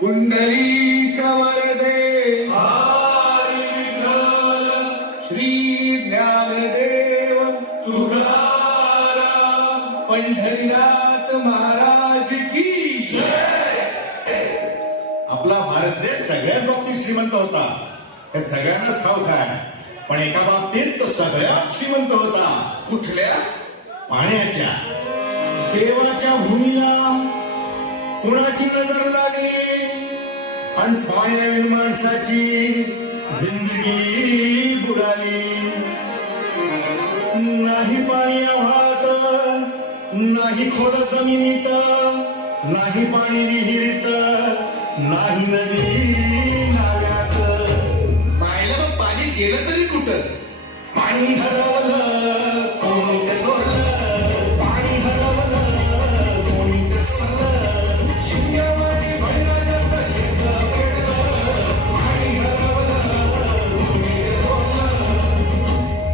पुंडलिक वरदे हरी विठ्ठल श्री ज्ञानदेव तुकाराम पंढरीनाथ महाराज की आपला भारत देश सगळ्याच बाबतीत श्रीमंत होता, हे सगळ्यांनाच ठाऊक आहे. पण एका बाबतीत तो सगळ्यात श्रीमंत होता. कुठल्या? पाण्याच्या. देवाच्या भूमीला कुणाची नजर लागली आणि पाण्याविण माणसाची जिंदगी बुडाली. नाही पाणी आव्हात, नाही खोल जमिनीत, नाही पाणी विहिरीत, नाही नदी नाल्यात. पाहिलं मग पाणी गेलं तरी कुठं? पाणी हरवलं कोणी ते चोरलं, पाणी हरवलं कोणी ते चोरलं. शिंगवाडी बैराजाचं शेत पेटलं, पाणी हरवलं कोणी ते चोरलं.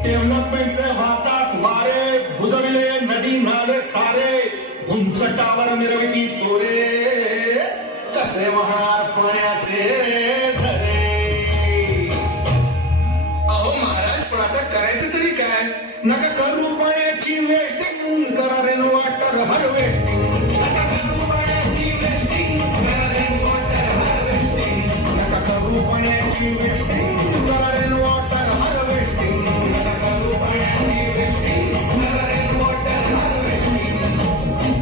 डेव्हलपमेंटचे हातात वारे भुजविले नदी नाले सारे, उंच टावर मिरवती तोरे, कसे वाहणार पाण्याचे झरे. अहो महाराज, पण आता करायचं तरी काय? नका करू पाण्याची वेस्टिंग, करा रेन वॉटर हार्वेस्टिंग. नका करू पाण्याची वेस्टिंग, करा रेन वॉटर हार्वेस्टिंग. नका करू पाण्याची वेस्टिंग, करा रेन वॉटर हार्वेस्टिंग. नका करू पाण्याची वेस्टिंग, करा रेन वॉटर हार्वेस्टिंग.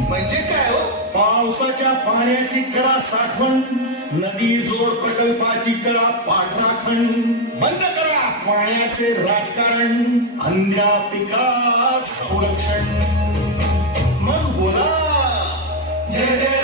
म्हणजे काय हो? पावसाच्या पाण्याची करा साठवण, नदी जोड प्रकल्पाची करा पाठराखण. बंद करा पाण्याचे राजकारण, अंध्या पिका संरक्षण. मग बोला जय जय